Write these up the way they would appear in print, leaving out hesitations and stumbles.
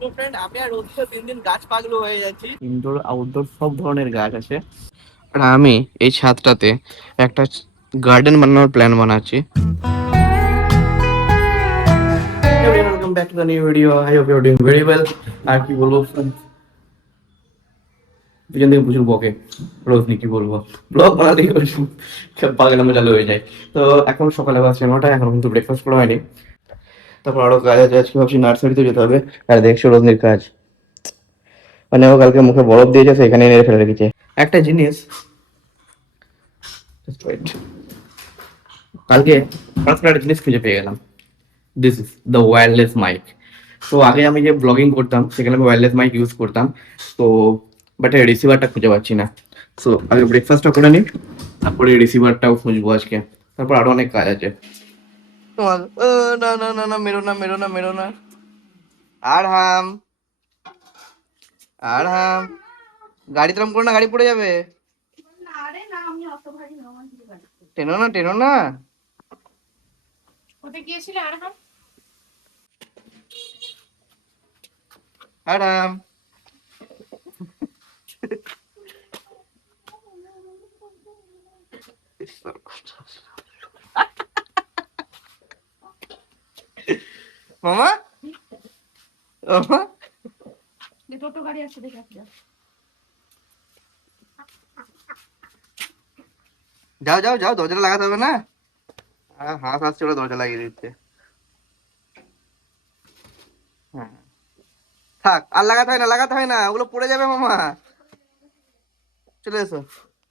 তো ফ্রেন্ড আমি আর রোহিত দিন দিন গাছ পাগল হয়ে যাচ্ছি। ইনডোর আউটডোর সব ধরনের গাছ আছে। আর আমি এই ছাদটাতে একটা গার্ডেন বানানোর প্ল্যান বানাচ্ছি। Welcome back to the new video. I hope you are doing very well. আর কি বলবো, পিছন থেকে প্রচুর বকে। রোজ কি বলবো, ব্লগ বানাতে গিয়ে পাগলামো চালু হয়ে যায়। তো এখন সকালে বাজছে 9টা, এখন কিন্তু ব্রেকফাস্ট করা হয়নি। তারপর আরো কাজ আছে, আজকে ভাবছি নার্সারিতে যেতে হবে। আর দেখছো রোজনির কাজ, মানে ও কালকে মুখে বরফ দিয়েছে, সেখানে এনে ফেলে রেখেছে। একটা জিনিস, just wait. কালকে হঠাৎ করে একটা জিনিস খুঁজে পেয়ে গেলাম। This is the wireless mic. তো আগে আমি যে ব্লগিং করতাম সেখানে আমি ওয়্যারলেস মাইক ইউজ করতাম। তো বাট এই রিসিভারটা খুঁজে পাচ্ছি না। সো আগে ব্রেকফাস্টটা করে নিই, তারপরে রিসিভারটাও খুঁজবো আজকে। তারপর আরো অনেক কাজ আছে। তোমার না না না না, মেরো না মেরো না মেরো না। আর হাম, আর হাম, গাড়ি তরম করো না, গাড়ি পড়ে যাবে। আরে না, আমি অত ভারী নয় দিতে পারি। টেনো না টেনো না। কোথায় গিয়েছিলে আর হাম? আর হাম, মামা, মামা, যে টোটো গাড়ি আসছে দেখে আসলে। যাও যাও যাও, দরজাটা লাগাতে হবে না। হাঁস আসছে, ওরা দরজা লাগিয়ে দিচ্ছে। হ্যাঁ, থাক, আর লাগাতে হয় না, লাগাতে হয় না, ওগুলো পড়ে যাবে মামা। চলে এসো।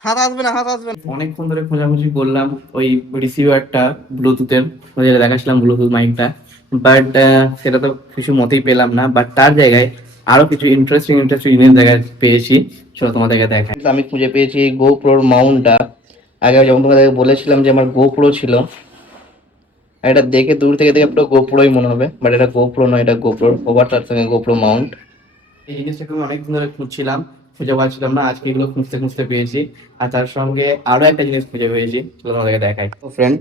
হাত আসবে না, হাত আসবে না। অনেকক্ষণ ধরে খোঁজাখুঁজি করলাম ওই রিসিভারটা, ব্লুটুথের, ওই যে দেখাচ্ছিলাম ব্লুটুথ মাইকটা, বাট সেটা তো কিছু মতেই পেলাম না। বাট তার জায়গায় আরো কিছু ইন্টারেস্টিং ইন্টারেস্টিং জিনিস জায়গায় পেয়েছি, চলো তোমাদেরকে দেখাই। আমি খুঁজে পেয়েছি গোপ্রোর মাউন্টটা। আগে যখন তোমাদেরকে বলেছিলাম যে আমার গোপ্রো ছিল, আর এটা দেখে দূর থেকে দেখে পুরো গোপ্রোই মনে হবে, বাট এটা গোপ্রো নয়, এটা গোপ্রোর ওভার, তার সঙ্গে গোপ্রো মাউন্ট। এই জিনিসটাকে আমি অনেকদিন ধরে খুঁজছিলাম, খুঁজে পাচ্ছিলাম না, আজকে এগুলো খুঁজতে খুঁজতে পেয়েছি। আর তার সঙ্গে আরো একটা জিনিস খুঁজে পেয়েছি, চলো তোমাদেরকে দেখাই। তো ফ্রেন্ড,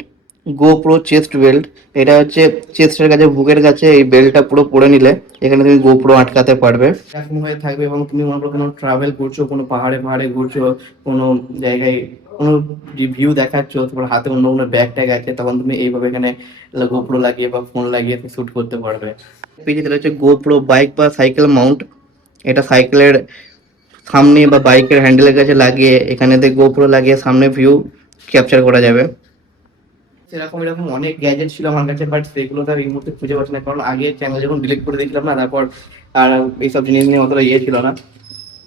গোপ্রো চেস্ট বেল্ট। এটা হচ্ছে চেস্টের কাছে, বুকের কাছে এই বেল্টটা পুরো পরে নিলে এখানে তুমি গোপ্রো আটকাতে পারবে, এরকম হয়ে থাকবে। এবং তুমি মনে করো কোনো ট্রাভেল করছো, কোনো পাহাড়ে পাহাড়ে ঘুরছো, কোনো জায়গায় কোনো ভিউ দেখাচ্ছ, তোমার হাতে অন্য কোনো ব্যাগ ট্যাগ আছে, তখন তুমি এইভাবে এখানে গোপ্রো লাগিয়ে বা ফোন লাগিয়ে শুট করতে পারবে। পেজে যেটা হচ্ছে গোপ্রো বাইক বা সাইকেল মাউন্ট। এটা সাইকেলের সামনে বা বাইকের হ্যান্ডেলের কাছে লাগিয়ে এখানেতে গোপ্রো লাগিয়ে সামনে ভিউ ক্যাপচার করা যাবে। সেরকম এরকম অনেক গ্যাজেট ছিল আমার কাছে, বাট সেগুলো তো আর এই মুহূর্তে খুঁজে পাচ্ছি না, কারণ আগে চ্যানেল যখন ডিলিট করে দিয়েছিলাম না, তারপর আর এইসব জিনিস নিয়ে অতটা ইয়ে ছিল না,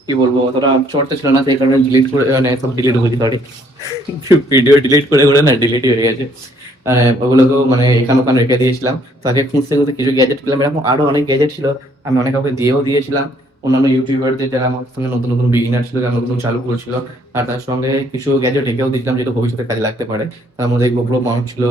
কি বলবো, অতটা চর্চা ছিল না, সেই কারণে ডিলিট করে, মানে সব ডিলিট হয়েছে, সরি, ভিডিও ডিলিট করে করে না ডিলিটই হয়ে গেছে। ওগুলোকেও মানে এখানে ওখানে রেখে দিয়েছিলাম। তো আগে খুঁজতে খুঁজতে কিছু গ্যাজেট পেলাম, এরকম আরো অনেক গ্যাজেট ছিল, আমি অনেক কাউকে দিয়েও দিয়েছিলাম, অন্যান্য ইউটিউবারদের যারা আমার সঙ্গে নতুন নতুন বিগিনার ছিল, যারা নতুন চালু করছিল। আর তার সঙ্গে কিছু গ্যাজেট রেখেও দিয়েছিলাম, যেটা ভবিষ্যতে কাজে লাগতে পারে। তার মধ্যে গোপ্রো মাউন্ট ছিল,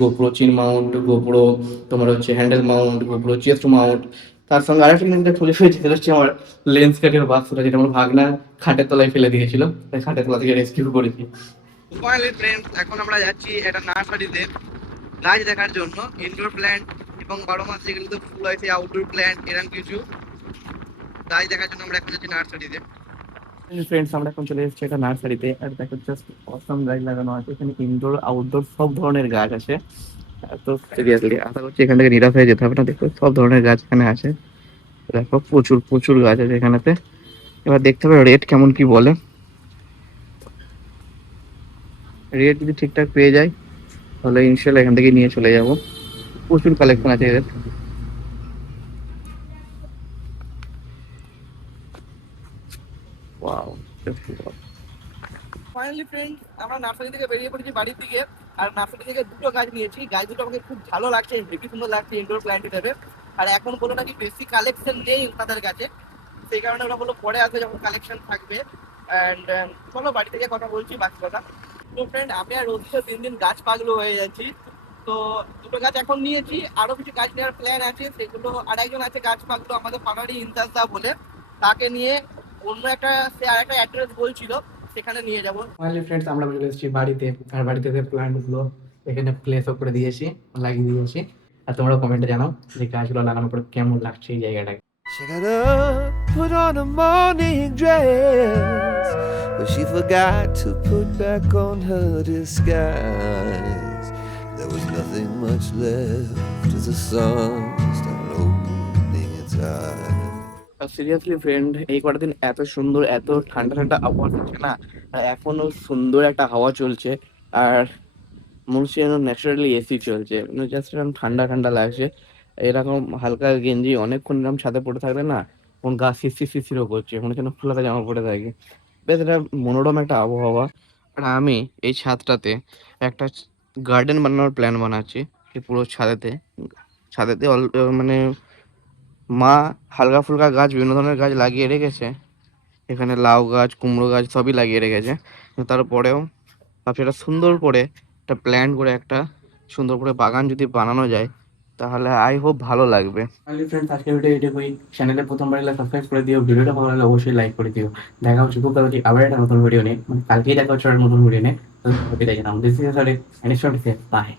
গোপ্রো চিন মাউন্ট, গোপ্রো তোমার হচ্ছে handle Mount, GoPro chest Mount. তার সঙ্গে আরেকটা জিনিস যেটা খুঁজে পেয়েছি, সেটা হচ্ছে আমার লেন্স কাটের বাক্সটা, যেটা আমার ভাগনা খাটের তলায় ফেলে দিয়েছিল, তাই খাটের তলা থেকে রেস্কিউ করেছি। ফাইনালি ফ্রেন্ডস, এখন আমরা যাচ্ছি একটা নার্সারিতে গাছ দেখার জন্য, ইনডোর প্ল্যান্ট এবং 12 মাস যেগুলোতে ফুল হয়েছে, আউটডোর প্ল্যান্ট, এরকম কিছু গাছ দেখার জন্য আমরা এখন যাচ্ছি নার্সারিতে। ফ্রেন্ডস, আমরা এখন চলে এসেছি একটা নার্সারিতে, আর দেখো জাস্ট অসম গাছ লাগানো আছে এখানে, ইনডোর আউটডোর সব ধরনের গাছ আছে। তো সিরিয়াসলি আশা করছি এখান থেকে নিরাশ হয়ে যেতে হবে না, দেখো সব ধরনের গাছ এখানে আছে। দেখো প্রচুর প্রচুর গাছ আছে এখানেতে। এবার দেখতে হবে রেট কেমন কি বলে, রেট যদি ঠিকঠাক পেয়ে যায় তাহলে ইনশাল্লাহ এখান থেকে নিয়ে চলে যাব। প্রচুর কালেকশন আছে এদের। ওয়াও, ফাইনালি ফ্রেন্ড, আমরা নার্সারি থেকে বেরিয়ে পড়েছি বাড়ির দিকে। আর নার্সারি থেকে দুটো গাছ নিয়েছি, গাছ দুটো আমাকে খুব ভালো লাগছে, হেভি সুন্দর লাগছে ইনডোর প্ল্যান্ট হিসেবে। আর এখন বলো নাকি বেশি কালেকশন নেই তাদের কাছে, সেই কারণে ওরা বললো পরে আসবে যখন কালেকশন থাকবে। অ্যান্ড চলো বাড়ি থেকে কথা বলছি বাকি কথা। তো ফ্রেন্ড, আমি আর রোহিত দিন দিন গাছ পাগল হয়ে যাচ্ছি। তো দুটো গাছ এখন নিয়েছি, আরো কিছু গাছ নেওয়ার প্ল্যান আছে, সেগুলো আর একজন আছে গাছ পাগল আমাদের পাহাড়ি ইন্তাজ দা বলে, তাকে নিয়ে অন্য একটা, সে আর একটা অ্যাড্রেস বলছিল, সেখানে নিয়ে যাবো। ফাইনালি ফ্রেন্ডস, আমরা চলে এসেছি বাড়িতে, আর বাড়িতে প্ল্যান্ট গুলো এখানে প্লেসও করে দিয়েছি, লাগিয়ে দিয়েছি। আর তোমরা কমেন্টে জানাও যে গাছগুলো লাগানোর পর কেমন লাগছে এই জায়গাটাকে। She got up, put on a morning dress, but she forgot to put back on her disguise. There was nothing much left as the sun started opening its eyes. Seriously friend, এই কটা দিন এত সুন্দর, এত ঠান্ডা ঠান্ডা আবহাওয়া চলছে না, আর এখনো সুন্দর একটা হাওয়া চলছে। আর মনে হচ্ছে যেন ন্যাচারালি এসি চলছে, মানে জাস্ট এরকম ঠান্ডা ঠান্ডা লাগছে। এরকম হালকা গেঞ্জি অনেকক্ষণ এরকম ছাদে পড়ে থাকলে না, কোন গা শিরশির শিরশিরও করছে, মনে হচ্ছে যেন খোলাতে জামা পড়ে থাকে। বেশ এটা মনোরম একটা আবহাওয়া। আর আমি এই ছাদটাতে একটা গার্ডেন বানানোর প্ল্যান বানাচ্ছি। এই পুরো ছাদেতে মানে মা হালকা ফুলকা গাছ, বিভিন্ন ধরনের গাছ লাগিয়ে রেখেছে। এখানে লাউ গাছ, কুমড়ো গাছ সবই লাগিয়ে রেখেছে। কিন্তু তারপরেও ভাবছি এটা সুন্দর করে একটা প্ল্যান করে একটা সুন্দর করে বাগান যদি বানানো যায়, তাহলে আই হোপ ভালো লাগবে। তাহলে ফ্রেন্ডস, আজকে ভিডিও এটুকুই। চ্যানেলে প্রথমবার এলে সাবস্ক্রাইব করে দিও, ভিডিওটা ভালো লাগলে অবশ্যই লাইক করে দিও। দেখা হচ্ছে খুব তাড়াতাড়ি আবার একটা নতুন ভিডিও নিয়ে, মানে কালকেই দেখা হচ্ছে একটা নতুন ভিডিও নিয়ে। তো দিস ইজ বাই।